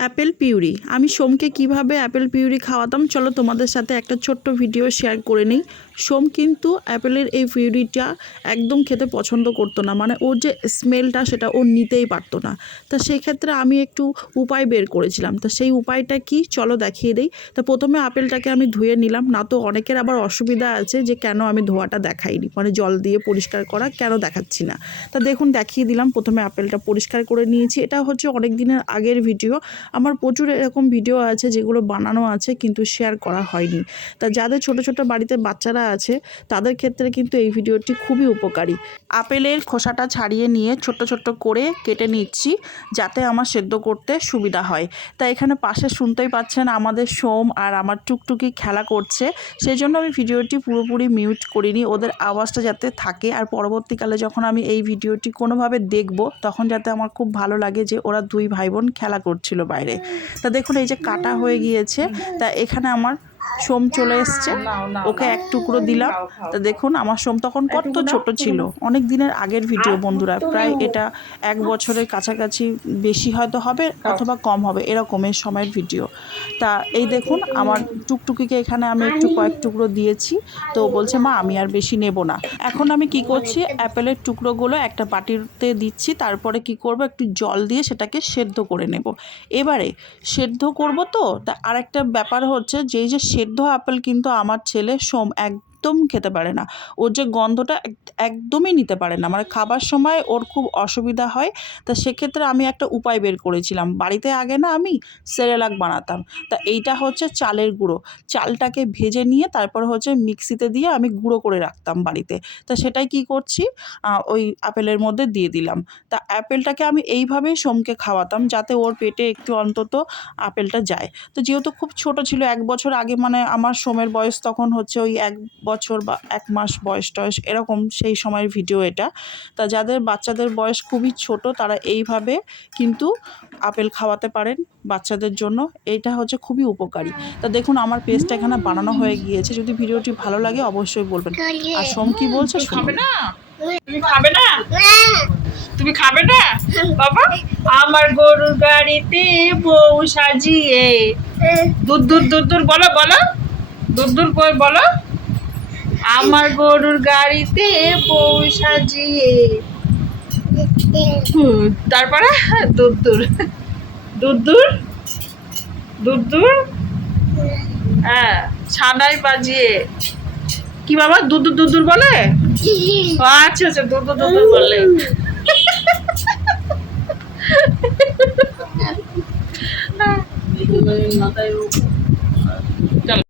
Apple puree. আমি সোমকে কিভাবে Apple puree খাওয়াতাম চলো তোমাদের সাথে একটা ছোট্ট ভিডিও শেয়ার করে নিই। সোম কিন্তু অ্যাপেলের এই পিউরিটা একদম খেতে পছন্দ করতো না, মানে ওর যে স্মেলটা সেটা ও নিতেই পারতো না। তা সেই ক্ষেত্রে আমি একটু উপায় বের করেছিলাম। তা সেই উপায়টা কি চলো দেখিয়ে দিই। তা প্রথমে আপেলটাকে আমি ধুয়ে নিলাম, না তো অনেকের আবার অসুবিধা আছে যে কেন আমি ধোয়াটা দেখাইনি, মানে জল দিয়ে পরিষ্কার করা কেন দেখাচ্ছি না। তা দেখুন দেখিয়ে দিলাম, প্রথমে আপেলটা পরিষ্কার করে নিয়েছি। এটা হচ্ছে অনেক দিনের আগের ভিডিও। আমার প্রচুর এরকম ভিডিও আছে যেগুলো বানানো আছে কিন্তু শেয়ার করা হয়নি। তা যাদের ছোট ছোট বাড়িতে বাচ্চারা আছে তাদের ক্ষেত্রে কিন্তু এই ভিডিওটি খুবই উপকারী। আপেলের খোসাটা ছাড়িয়ে নিয়ে ছোট্ট ছোট্ট করে কেটে নিচ্ছি যাতে আমার সেদ্ধ করতে সুবিধা হয়। তা এখানে পাশে শুনতেই পাচ্ছেন আমাদের সোম আর আমার টুকটুকি খেলা করছে, সেই জন্য আমি ভিডিওটি পুরোপুরি মিউট করিনি, ওদের আওয়াজটা যাতে থাকে। আর পরবর্তীকালে যখন আমি এই ভিডিওটি কোনোভাবে দেখব তখন যাতে আমার খুব ভালো লাগে যে ওরা দুই ভাই বোন খেলা করছিল বাইরে। তা দেখুন এই যে কাটা হয়ে গিয়েছে। তা এখানে আমার সোম চলে এসছে, ওকে এক টুকরো দিলাম। তা দেখুন আমার সোম তখন কত ছোট ছিল, অনেক দিনের আগের ভিডিও বন্ধুরা, প্রায় এটা 1 বছরের কাছাকাছি, বেশি হয়তো হবে অথবা কম হবে এরকমের সময়ের ভিডিও। তা এই দেখুন আমার টুকটুকিকে এখানে আমি একটু কয়েক টুকরো দিয়েছি, তো বলছে মা আমি আর বেশি নেব না। এখন আমি কি করছি, অ্যাপেলের টুকরোগুলো একটা বাটিতে দিচ্ছি, তারপরে কি করব একটু জল দিয়ে সেটাকে সেদ্ধ করে নেব। এবারে সেদ্ধ করব তো তা আরেকটা ব্যাপার হচ্ছে যে এই যে সেদ্ধ আপেল কিন্তু আমার ছেলে সোম একদম খেতে পারে না, ওর যে গন্ধটা একদমই নিতে পারে না, মানে খাবার সময় ওর খুব অসুবিধা হয়। তা সেক্ষেত্রে আমি একটা উপায় বের করেছিলাম, বাড়িতে আগে না আমি সেরেলাক বানাতাম। তা এইটা হচ্ছে চালের গুঁড়ো, চালটাকে ভেজে নিয়ে তারপর হচ্ছে মিক্সিতে দিয়ে আমি গুঁড়ো করে রাখতাম বাড়িতে। তা সেটাই কি করছি, ওই আপেলের মধ্যে দিয়ে দিলাম। তা আপেলটাকে আমি এইভাবেই সোমকে খাওয়াতাম যাতে ওর পেটে একটু অন্তত আপেলটা যায়। তো যেহেতু খুব ছোট ছিল 1 বছর আগে, মানে আমার সোমের বয়স তখন হচ্ছে ওই 1 বছর বা 1 মাস বয়স টয়স এরকম, সেই সময়ের ভিডিও এটা। তা যাদের বাচ্চাদের বয়স খুবই ছোট তারা এইভাবে কিন্তু আপেল খাওয়াতে পারেন বাচ্চাদের জন্য, এইটা হচ্ছে খুবই উপকারী। তা দেখুন আমার পেস্টটা এখানে বানানো হয়ে গিয়েছে, যদি ভিডিওটি ভালো লাগে অবশ্যই বলবেন। আর সোম কি বলছে খাবে না, তুমি খাবে না, তুমি খাবে না বাবা। আমার গরুর গাড়িতে বউ সাজিয়ে, দূর দূর দূর দূর বলো বলো, দূর দূর করে বলো, আমার গরুর গাড়িতে বউ সাজিয়ে, তারপরে দূর দূর দূর দূর দূর দূর, হ্যাঁ ছানাই বাজিয়ে, কি বাবা দূর দূর দূর দূর বলে, আচ্ছা আচ্ছা দূর দূর দূর দূর বলে। মাথায়